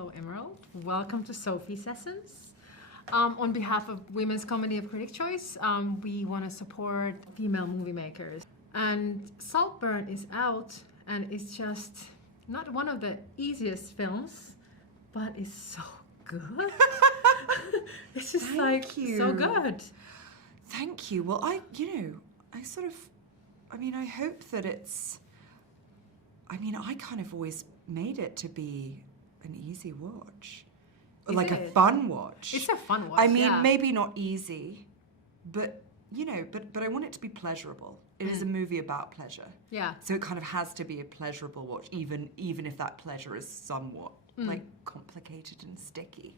Hello, Emerald. Welcome to SOFEE Sessions. On behalf of Women's Committee of Critic Choice, we want to support female movie makers. And Saltburn is out, and it's just not one of the easiest films, but it's so good. It's just so good. Thank you. Well, I hope that I kind of always made it to be an easy watch. Like a fun watch. It's a fun watch, I mean, maybe not easy, but I want it to be pleasurable. It is a movie about pleasure. Yeah. So it kind of has to be a pleasurable watch, even if that pleasure is somewhat like complicated and sticky.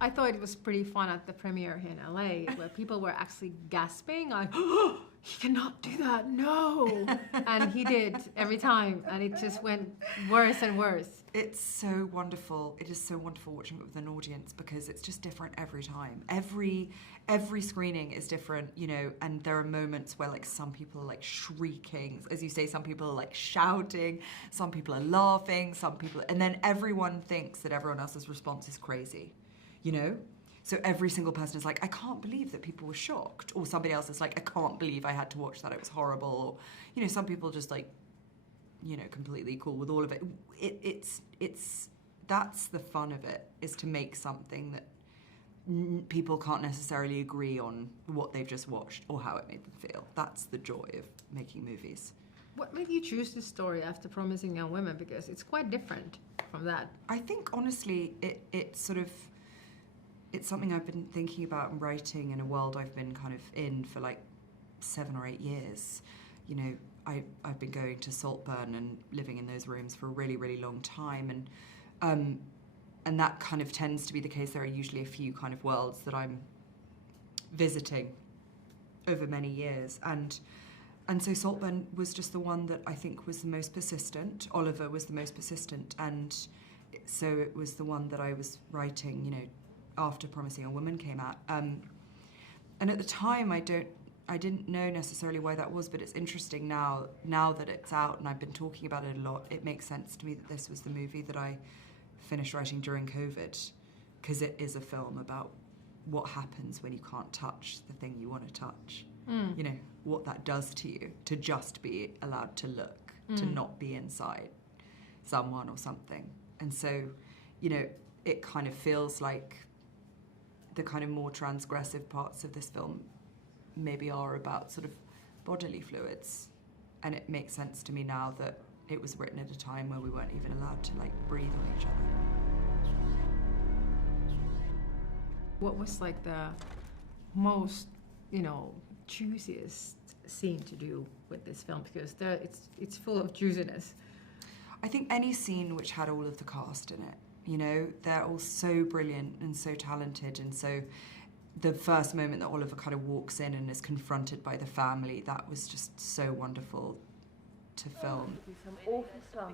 I thought it was pretty fun at the premiere here in LA, where people were actually gasping, like, oh, he cannot do that, no! And he did every time, and it just went worse and worse. It's so wonderful. It is so wonderful watching it with an audience because it's just different every time. Every screening is different, and there are moments where like some people are like shrieking, as you say, some people are like shouting, some people are laughing, and then everyone thinks that everyone else's response is crazy. So every single person is like, I can't believe that people were shocked. Or somebody else is like, I can't believe I had to watch that, it was horrible. Or, some people just like, completely cool with all of it. That's the fun of it, is to make something that people can't necessarily agree on what they've just watched or how it made them feel. That's the joy of making movies. What made you choose this story after Promising Young Women? Because it's quite different from that. I think, honestly, it's something I've been thinking about and writing in a world I've been kind of in for like 7 or 8 years. I've been going to Saltburn and living in those rooms for a really, really long time, and that kind of tends to be the case. There are usually a few kind of worlds that I'm visiting over many years, and so Saltburn was just the one that I think was the most persistent. Oliver was the most persistent, and so it was the one that I was writing, after Promising a Woman came out. And at the time, I didn't know necessarily why that was, but it's interesting now that it's out and I've been talking about it a lot. It makes sense to me that this was the movie that I finished writing during COVID, because it is a film about what happens when you can't touch the thing you want to touch. What that does to you, to just be allowed to look, to not be inside someone or something. And so, it kind of feels like the kind of more transgressive parts of this film maybe are about sort of bodily fluids. And it makes sense to me now that it was written at a time where we weren't even allowed to like breathe on each other. What was like the most, juiciest scene to do with this film? Because it's full of juiciness. I think any scene which had all of the cast in it. They're all so brilliant and so talented, and so the first moment that Oliver kind of walks in and is confronted by the family, that was just so wonderful to film. Some awful stuff.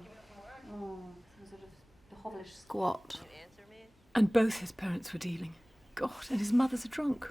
Some sort of hovelish squat. And both his parents were dealing. God, and his mother's a drunk.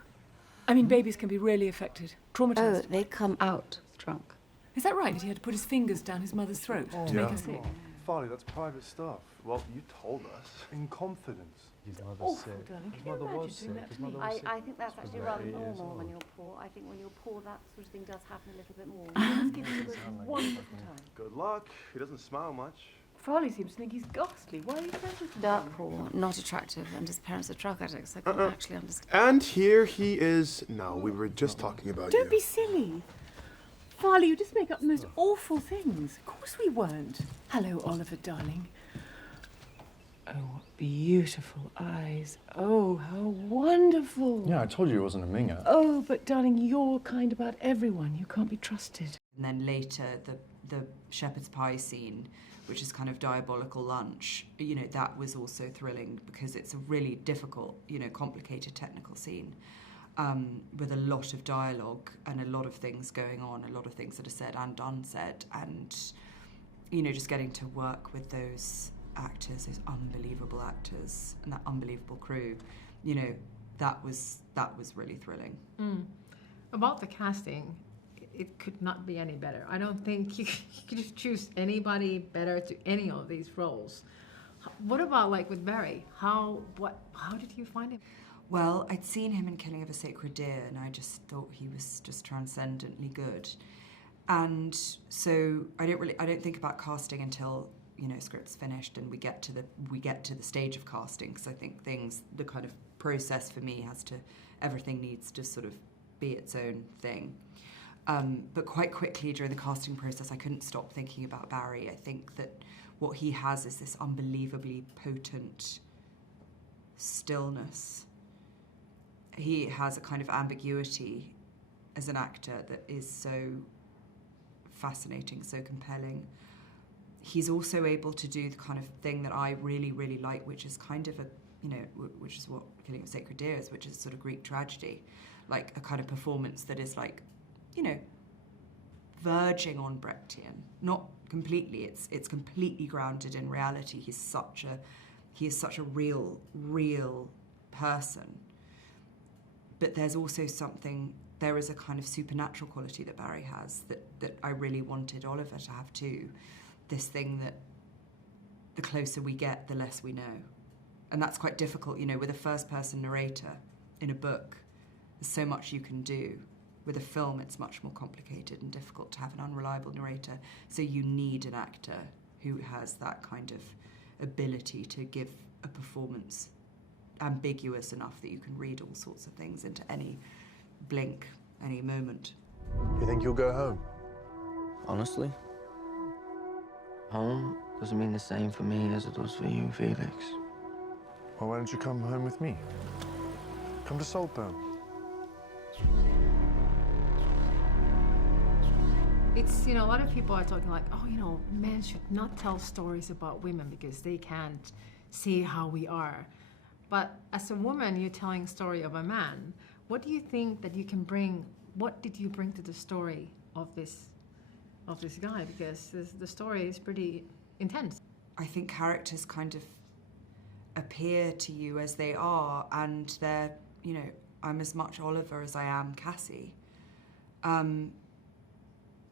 I mean, babies can be really affected, traumatised. Oh, they come out drunk. Is that right, that he had to put his fingers down his mother's throat to make her sick? Farley, that's private stuff. Well, you told us in confidence. His mother's Awful, sick. darling. His Can you mother was imagine sick. doing that His to me? mother was sick. I think that's actually rather It is normal when odd. you're poor. I think when you're poor, that sort of thing does happen a little bit more. Let's give you a wonderful time. Good luck. He doesn't smile much. Farley seems to think he's ghastly. Why are you friends with him? Dirt poor, not attractive, and his parents are drug addicts. I can't actually understand. And here he is. No, we were just talking about Don't you. be silly. Farley, you just make up the most awful things. Of course we weren't. Hello, Oliver, darling. Oh, what beautiful eyes. Oh, how wonderful. Yeah, I told you it wasn't a minger. Oh, but darling, you're kind about everyone. You can't be trusted. And then later, the shepherd's pie scene, which is kind of diabolical lunch, that was also thrilling because it's a really difficult, complicated technical scene with a lot of dialogue and a lot of things going on, a lot of things that are said and unsaid, and, just getting to work with those actors, those unbelievable actors and that unbelievable crew, that was really thrilling. About the casting, it could not be any better. I don't think you could choose anybody better to any of these roles. What about like with Barry? How did you find him? Well, I'd seen him in Killing of a Sacred Deer, and I just thought he was just transcendently good. And so I don't think about casting until, you know, script's finished and we get to the stage of casting, because I think the kind of process for me everything needs to sort of be its own thing. But quite quickly during the casting process, I couldn't stop thinking about Barry. I think that what he has is this unbelievably potent stillness. He has a kind of ambiguity as an actor that is so fascinating, so compelling. He's also able to do the kind of thing that I really, really like, which is kind of which is what Killing of a Sacred Deer is, which is sort of Greek tragedy, like a kind of performance that is like, you know, verging on Brechtian, not completely. It's completely grounded in reality. He is such a real person. But there's also there is a kind of supernatural quality that Barry has that I really wanted Oliver to have too. This thing that the closer we get, the less we know. And that's quite difficult, you know, with a first-person narrator in a book. There's so much you can do. With a film, it's much more complicated and difficult to have an unreliable narrator. So you need an actor who has that kind of ability to give a performance ambiguous enough that you can read all sorts of things into any blink, any moment. You think you'll go home? Honestly, home doesn't mean the same for me as it does for you, Felix. Well, why don't you come home with me? Come to Saltburn. It's, you know, a lot of people are talking like, oh, you know, men should not tell stories about women because they can't see how we are. But as a woman, you're telling a story of a man. What do you think that you can bring? What did you bring to the story of this guy? Because the story is pretty intense. I think characters kind of appear to you as they are, and they're, you know, I'm as much Oliver as I am Cassie.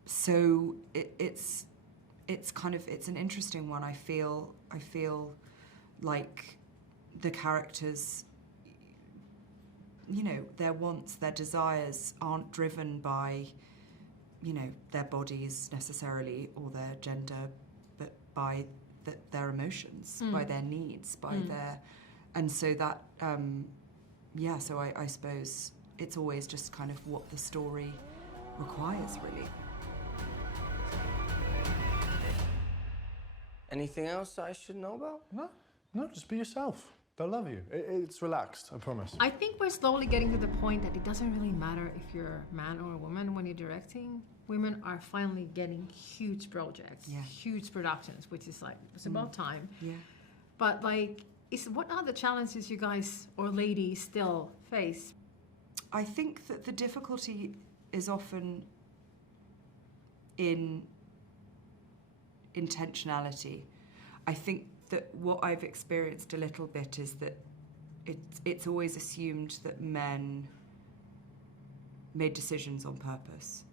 So it's an interesting one. I feel like the characters, you know, their wants, their desires aren't driven by, you know, their bodies necessarily or their gender, but by their emotions, by their needs, by their, and so that, so I suppose it's always just kind of what the story requires, really. Anything else I should know about? No, just be yourself. They'll love you. It's relaxed, I promise. I think we're slowly getting to the point that it doesn't really matter if you're a man or a woman when you're directing. Women are finally getting huge projects, huge productions, which is like, it's about time. Yeah. But like, what are the challenges you guys or ladies still face? I think that the difficulty is often in intentionality. I think that what I've experienced a little bit is that it's always assumed that men made decisions on purpose.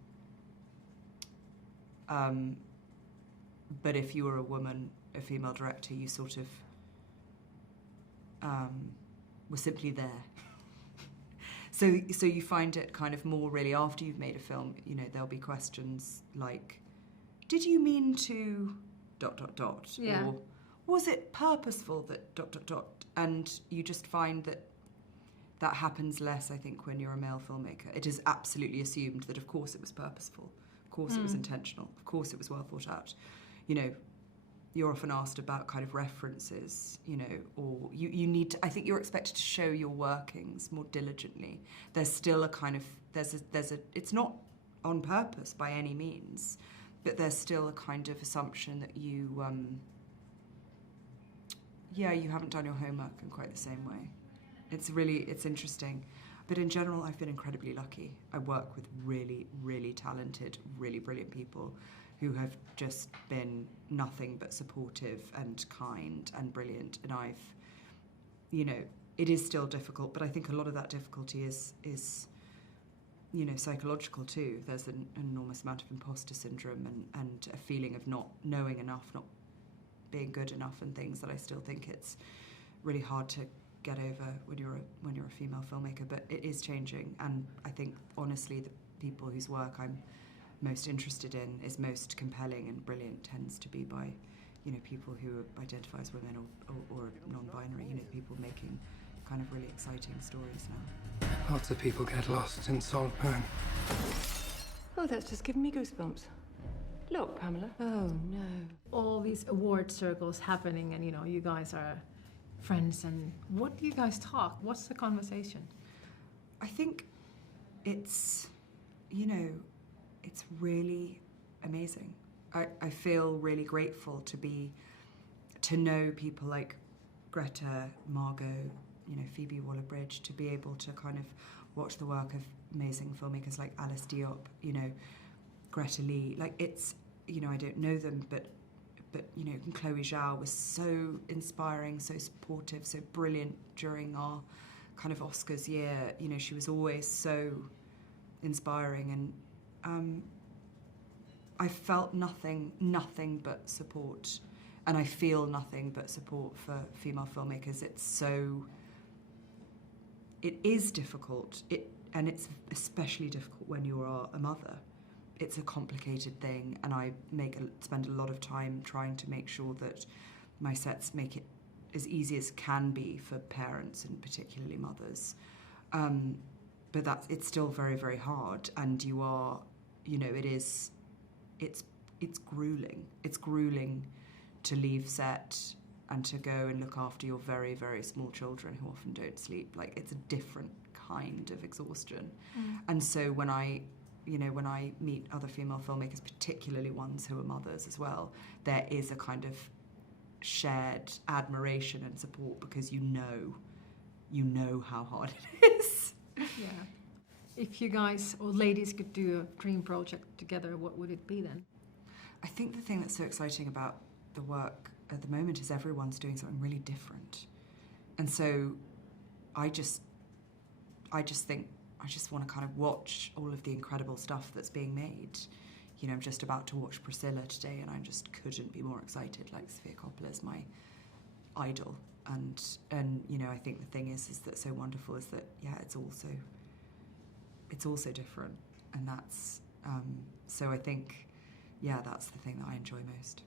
But if you were a woman, a female director, you sort of were simply there. So you find it kind of more really after you've made a film, you know, there'll be questions like, did you mean to ... Yeah. Or was it purposeful that ... And you just find that happens less, I think, when you're a male filmmaker. It is absolutely assumed that, of course, it was purposeful. Of course, it was intentional. Of course, it was well thought out. You know, you're often asked about kind of references, you know, or you need to, I think you're expected to show your workings more diligently. There's still a kind of, it's not on purpose by any means, but there's still a kind of assumption that you haven't done your homework in quite the same way. It's interesting. But in general, I've been incredibly lucky. I work with really, really talented, really brilliant people who have just been nothing but supportive and kind and brilliant. And I've, you know, it is still difficult, but I think a lot of that difficulty is you know, psychological too. There's an enormous amount of imposter syndrome and a feeling of not knowing enough, not being good enough and things, that I still think it's really hard to get over when you're a female filmmaker. But it is changing, and I think honestly the people whose work I'm most interested in, is most compelling and brilliant, tends to be by, you know, people who identify as women or non-binary, you know, people making kind of really exciting stories now. Lots of people get lost in Saltburn. Oh, that's just given me goosebumps. Look, Pamela. Oh, no. All these award circles happening, and you know, you guys are friends, and what do you guys talk? What's the conversation? I think it's, you know, it's really amazing. I feel really grateful to know people like Greta, Margot, you know, Phoebe Waller-Bridge, to be able to kind of watch the work of amazing filmmakers like Alice Diop, you know, Greta Lee. Like, it's, you know, I don't know them, but you know, Chloe Zhao was so inspiring, so supportive, so brilliant during our kind of Oscars year. You know, she was always so inspiring, and I felt nothing but support, and I feel nothing but support for female filmmakers. It is difficult, and it's especially difficult when you are a mother. It's a complicated thing, and I spend a lot of time trying to make sure that my sets make it as easy as can be for parents, and particularly mothers. But it's still very, very hard, and you are, you know, it's grueling. It's grueling to leave set and to go and look after your very, very small children who often don't sleep. Like, it's a different kind of exhaustion. And so when I meet other female filmmakers, particularly ones who are mothers as well, there is a kind of shared admiration and support, because you know how hard it is. Yeah. If you guys or ladies could do a dream project together, what would it be then? I think the thing that's so exciting about the work at the moment is everyone's doing something really different. And so I just think I just want to kind of watch all of the incredible stuff that's being made. You know, I'm just about to watch Priscilla today, and I just couldn't be more excited. Like, Sofia Coppola is my idol, and you know, I think the thing is that so wonderful is that, yeah, it's also different, and that's so I think, yeah, that's the thing that I enjoy most.